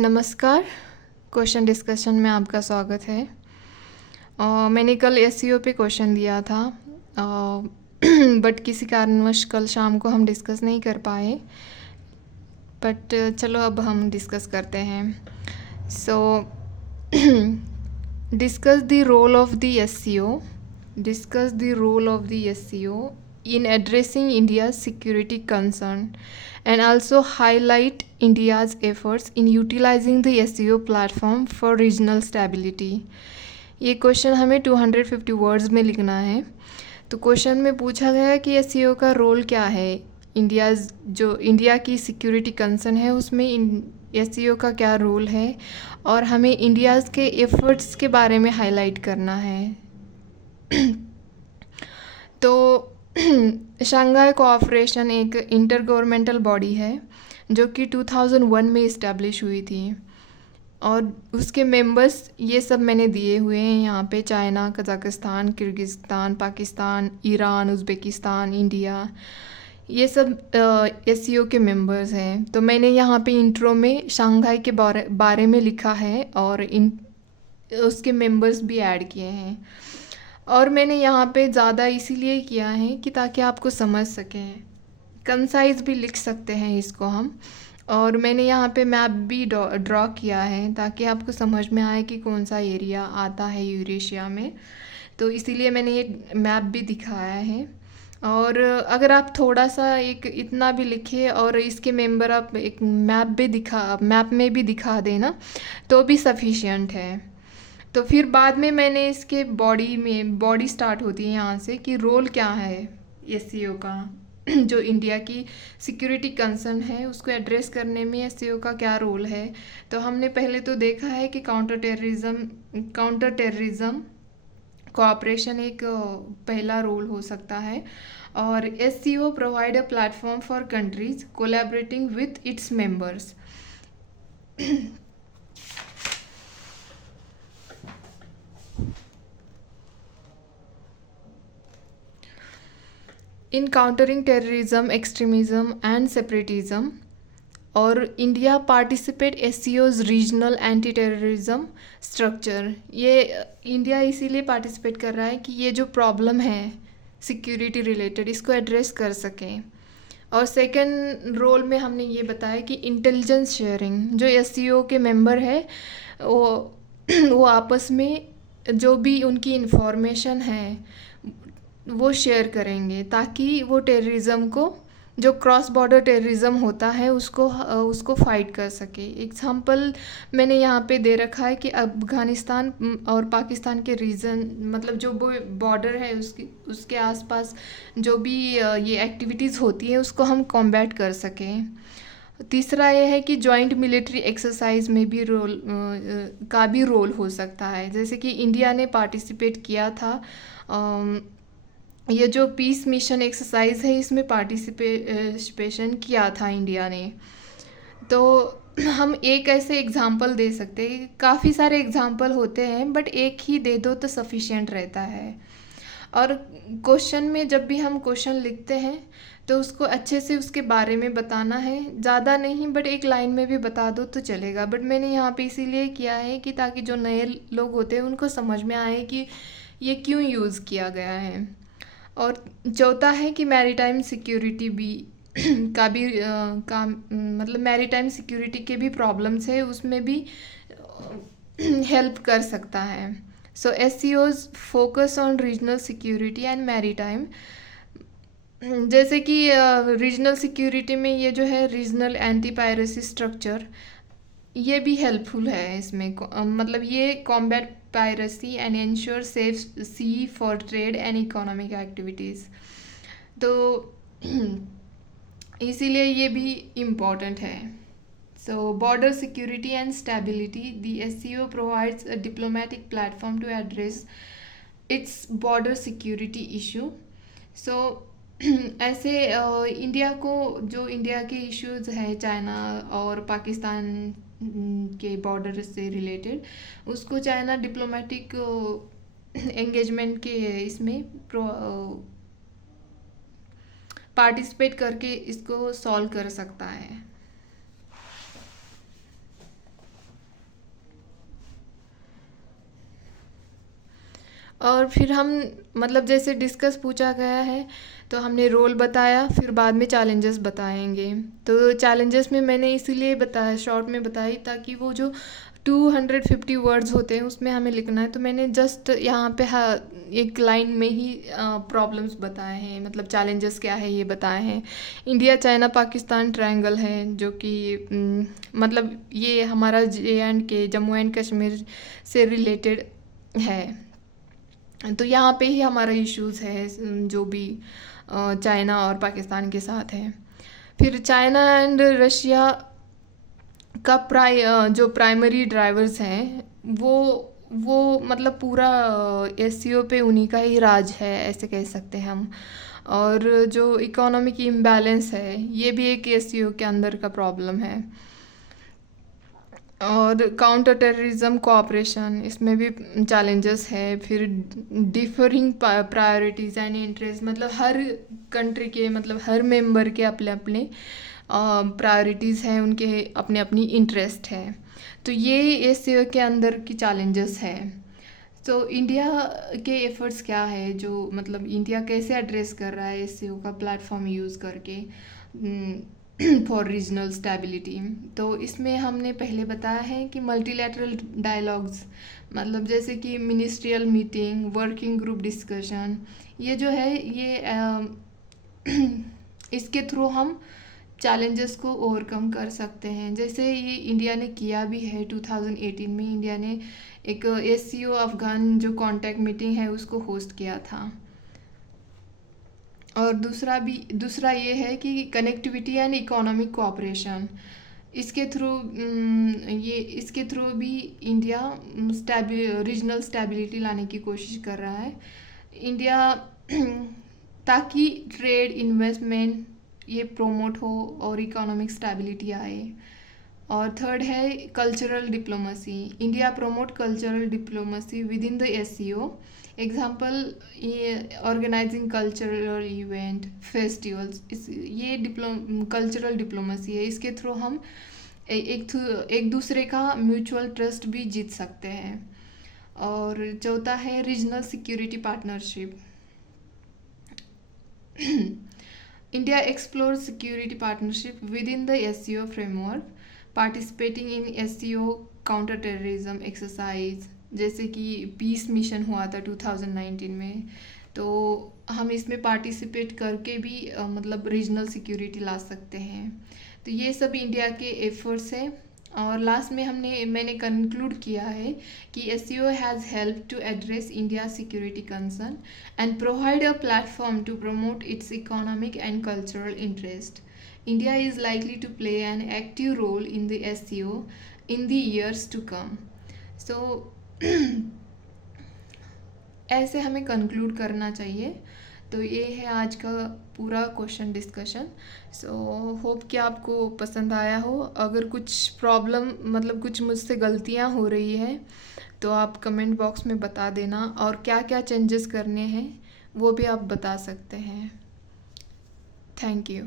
नमस्कार। Question discussion में आपका स्वागत है। मैंने कल एसईओ पे क्वेश्चन दिया था, बट किसी कारणवश कल शाम को हम डिस्कस नहीं कर पाए। बट चलो अब हम डिस्कस करते हैं। So discuss the role of the SEO discuss the role of the SEO in addressing India's security concern and also highlight India's efforts in utilizing the SEO platform for regional stability। ये question हमें 250 words में लिखना है। तो question में पूछा गया कि एसईओ का रोल क्या है, इंडिया की सिक्योरिटी कंसर्न है उसमें एसईओ का क्या रोल है, और हमें इंडियाज़ के एफर्ट्स के बारे में हाईलाइट करना है। तो शंघाई कोऑपरेशन एक इंटर गवर्नमेंटल बॉडी है जो कि 2001 में इस्टेब्लिश हुई थी, और उसके मेंबर्स ये सब मैंने दिए हुए हैं यहाँ पे: China, Kazakhstan, Kyrgyzstan, Pakistan, Iran, Uzbekistan, India, ये सब एससीओ के मेंबर्स हैं। तो मैंने यहाँ पे इंट्रो में शंघाई के बारे में लिखा है और उसके मेंबर्स भी ऐड किए हैं। और मैंने यहाँ पे ज़्यादा इसीलिए किया है कि ताकि आपको समझ सकें, कंसाइज भी लिख सकते हैं इसको हम। और मैंने यहाँ पे मैप भी ड्रॉ किया है ताकि आपको समझ में आए कि कौन सा एरिया आता है यूरेशिया में। तो इसीलिए मैंने ये मैप भी दिखाया है। और अगर आप थोड़ा सा एक इतना भी लिखे और इसके मेंबर आप एक मैप में भी दिखा देना तो भी सफिशिएंट है। तो फिर बाद में मैंने इसके बॉडी स्टार्ट होती है यहाँ से कि रोल क्या है एससीओ का जो इंडिया की सिक्योरिटी कंसर्न है उसको एड्रेस करने में एससीओ का क्या रोल है। तो हमने पहले तो देखा है कि काउंटर टेररिज्म कोऑपरेशन एक पहला रोल हो सकता है, और SCO provide a platform for countries collaborating with its members. In countering terrorism, extremism and separatism, और इंडिया पार्टिसिपेट एससीओज रीजनल एंटी टेररिज्म स्ट्रक्चर। ये इंडिया इसीलिए पार्टिसिपेट कर रहा है कि ये जो प्रॉब्लम है सिक्योरिटी रिलेटेड इसको एड्रेस कर सकें। और सेकंड रोल में हमने ये बताया कि इंटेलिजेंस शेयरिंग, जो एससीओ के मेंबर है वो आपस में जो भी उनकी इंफॉर्मेशन है वो शेयर करेंगे ताकि वो टेररिज्म को, जो क्रॉस बॉर्डर टेररिज्म होता है उसको फाइट कर सके। एग्जांपल मैंने यहाँ पे दे रखा है कि अफ़गानिस्तान और पाकिस्तान के रीजन, मतलब जो वो बॉर्डर है उसके आसपास जो भी ये एक्टिविटीज़ होती हैं उसको हम कॉम्बैट कर सकें। तीसरा ये है कि जॉइंट मिलिट्री एक्सरसाइज में भी रोल हो सकता है, जैसे कि इंडिया ने पार्टिसिपेट किया था। ये जो पीस मिशन एक्सरसाइज है इसमें पार्टिसिपेशन किया था इंडिया ने। तो हम एक ऐसे एग्जांपल दे सकते हैं, काफ़ी सारे एग्जांपल होते हैं बट एक ही दे दो तो सफिशिएंट रहता है। और क्वेश्चन में जब भी हम क्वेश्चन लिखते हैं तो उसको अच्छे से उसके बारे में बताना है, ज़्यादा नहीं बट एक लाइन में भी बता दो तो चलेगा। बट मैंने यहाँ पे इसीलिए किया है कि ताकि जो नए लोग होते हैं उनको समझ में आए कि ये क्यों यूज़ किया गया है। और चौथा है कि मैरीटाइम सिक्योरिटी भी मतलब मैरीटाइम सिक्योरिटी के भी प्रॉब्लम्स है, उसमें भी हेल्प कर सकता है। सो एससीओज focus on regional security and maritime, जैसे कि रीजनल सिक्योरिटी में ये जो है रीजनल एंटी पायरेसी स्ट्रक्चर, ये भी हेल्पफुल है इसमें। मतलब ये combat piracy and ensure safe sea for trade and economic activities. तो इसीलिए ये भी इम्पॉर्टेंट है। So border security and stability, the SCO provides a diplomatic platform to address its border security issue. So ऐसे इंडिया के issues हैं China और पाकिस्तान के बॉर्डर से रिलेटेड, उसको चाइना डिप्लोमेटिक एंगेजमेंट के इसमें पार्टिसिपेट करके इसको सॉल्व कर सकता है। और फिर हम मतलब जैसे डिस्कस पूछा गया है तो हमने रोल बताया, फिर बाद में चैलेंजेस बताएंगे। तो चैलेंजेस में मैंने इसीलिए बताया, शॉर्ट में बताई, ताकि वो जो 250 वर्ड्स होते हैं उसमें हमें लिखना है, तो मैंने जस्ट यहाँ पे एक लाइन में ही प्रॉब्लम्स बताए हैं, मतलब चैलेंजेस क्या है ये बताए हैं। इंडिया चाइना पाकिस्तान ट्रायंगल है, जो कि मतलब ये हमारा JNK, जम्मू एंड कश्मीर से रिलेटेड है। तो यहाँ पे ही हमारा इश्यूज़ है जो भी चाइना और पाकिस्तान के साथ है। फिर चाइना एंड रशिया का जो प्राइमरी ड्राइवर्स हैं वो मतलब पूरा SCO पे उन्हीं का ही राज है, ऐसे कह सकते हैं हम। और जो इकोनॉमिक इम्बैलेंस है ये भी एक SCO के अंदर का प्रॉब्लम है। और काउंटर टेररिज्म कोऑपरेशन, इसमें भी चैलेंजेस है। फिर डिफरिंग प्रायोरिटीज़ एंड इंटरेस्ट, मतलब हर कंट्री के, मतलब हर मेंबर के अपने अपने प्रायोरिटीज़ हैं, उनके अपने अपनी इंटरेस्ट है। तो ये SCO के अंदर की चैलेंजेस है। तो इंडिया के एफर्ट्स क्या है, जो मतलब इंडिया कैसे एड्रेस कर रहा है SCO का प्लेटफॉर्म यूज़ करके फॉर रीजनल स्टेबिलिटी। तो इसमें हमने पहले बताया है कि मल्टीलैटरल डायलॉग्स, मतलब जैसे कि ministerial meeting, working group discussion, ये जो है ये इसके थ्रू हम चैलेंजेस को ओवरकम कर सकते हैं। जैसे ये इंडिया ने किया भी है, 2018 में इंडिया ने एक SCO अफगान जो कॉन्टैक्ट मीटिंग है उसको होस्ट किया था। और दूसरा ये है कि कनेक्टिविटी एंड इकोनॉमिक कोऑपरेशन, इसके थ्रू भी इंडिया रीजनल स्टेबिलिटी लाने की कोशिश कर रहा है इंडिया, ताकि ट्रेड इन्वेस्टमेंट ये प्रोमोट हो और इकोनॉमिक स्टेबिलिटी आए। और थर्ड है cultural diplomacy, India promote cultural diplomacy with in the SCO। Example, ये ऑर्गेनाइजिंग कल्चरल इवेंट, फेस्टिवल्स, ये कल्चरल डिप्लोमेसी है। इसके थ्रू हम एक दूसरे का म्यूचुअल ट्रस्ट भी जीत सकते हैं। और चौथा है regional security partnership. India explores security partnership within the SCO framework, participating in SCO counter terrorism exercise, जैसे कि पीस मिशन हुआ था 2019 में, तो हम इसमें पार्टिसिपेट करके भी मतलब रीजनल सिक्योरिटी ला सकते हैं। तो ये सब इंडिया के एफर्ट्स हैं। और लास्ट में मैंने कंक्लूड किया है कि SCO has help to address India security concern and provide a platform to promote its economic and cultural interest. India is likely to play an active role in the SCO in the years to come. So ऐसे हमें conclude करना चाहिए। तो ये है आज का पूरा क्वेश्चन डिस्कशन। सो होप कि आपको पसंद आया हो। अगर कुछ प्रॉब्लम, मतलब कुछ मुझसे गलतियाँ हो रही है तो आप कमेंट बॉक्स में बता देना, और क्या क्या चेंजेस करने हैं वो भी आप बता सकते हैं। Thank you.